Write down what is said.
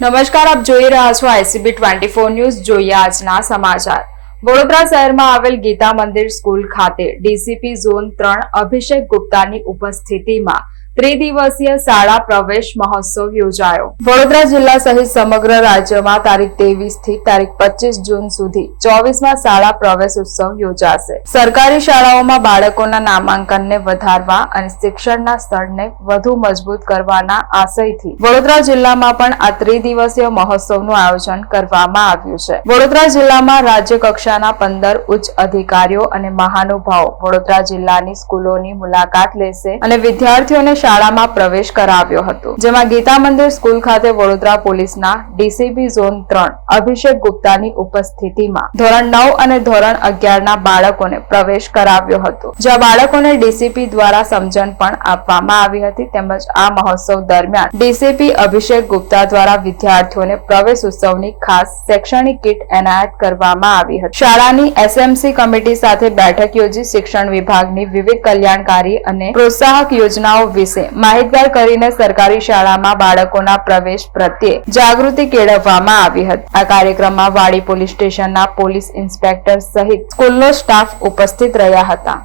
નમસ્કાર, આપ જોઈ રહ્યા છો ICB 24 ન્યૂઝ। જોઈએ આજના સમાચાર। વડોદરા શહેરમાં આવેલ ગીતા મંદિર સ્કૂલ ખાતે ડીસીપી ઝોન 3 અભિષેક ગુપ્તાની ઉપસ્થિતિમાં ત્રિદિવસીય શાળા પ્રવેશ મહોત્સવ યોજાયો। વડોદરા જિલ્લા સહિત સમગ્ર રાજ્યમાં તારીખ 23 થી તારીખ 25 જૂન સુધી 24માં શાળા પ્રવેશ ઉત્સવ યોજાશે। સરકારી શાળાઓમાં બાળકોના નામાંકનને વધારવા અને શિક્ષણના સ્તરને વધુ મજબૂત કરવાના આશયથી વડોદરા જિલ્લામાં પણ આ ત્રિદિવસીય મહોત્સવનું આયોજન કરવામાં આવ્યું છે। વડોદરા જિલ્લામાં રાજ્ય કક્ષાના 15 ઉચ્ચ અધિકારીઓ અને મહાનુભાવો વડોદરા જિલ્લાની સ્કૂલોની મુલાકાત લેશે અને વિદ્યાર્થીઓને શાળામાં પ્રવેશ કરાવ્યો હતો, જેમાં ગીતા મંદિર સ્કૂલ ખાતે વડોદરા પોલીસના ડીસીપી ઝોન 3 અભિષેક ગુપ્તાની ઉપસ્થિતિમાં ધોરણ 9 અને ધોરણ 11ના બાળકોને પ્રવેશ કરાવ્યો હતો, જ્યાં બાળકોને ડીસીપી દ્વારા સમજણ પણ આપવામાં આવી હતી। તેમજ આ મહોત્સવ દરમિયાન ડીસીપી અભિષેક ગુપ્તા દ્વારા વિદ્યાર્થીઓને પ્રવેશ ઉત્સવની ખાસ શૈક્ષણિક કીટ એનાયત કરવામાં આવી હતી। શાળાની એસએમસી કમિટી સાથે બેઠક યોજી શિક્ષણ વિભાગની વિવિધ કલ્યાણકારી અને પ્રોત્સાહક યોજનાઓ વિશે માહિતગાર કરીને સરકારી શાળામાં બાળકોના પ્રવેશ પ્રત્યે જાગૃતિ કેળવવામાં આવી હતી। આ કાર્યક્રમમાં વાડી પોલીસ સ્ટેશનના પોલીસ ઇન્સ્પેક્ટર સહિત સ્કૂલનો સ્ટાફ ઉપસ્થિત રહ્યા હતા।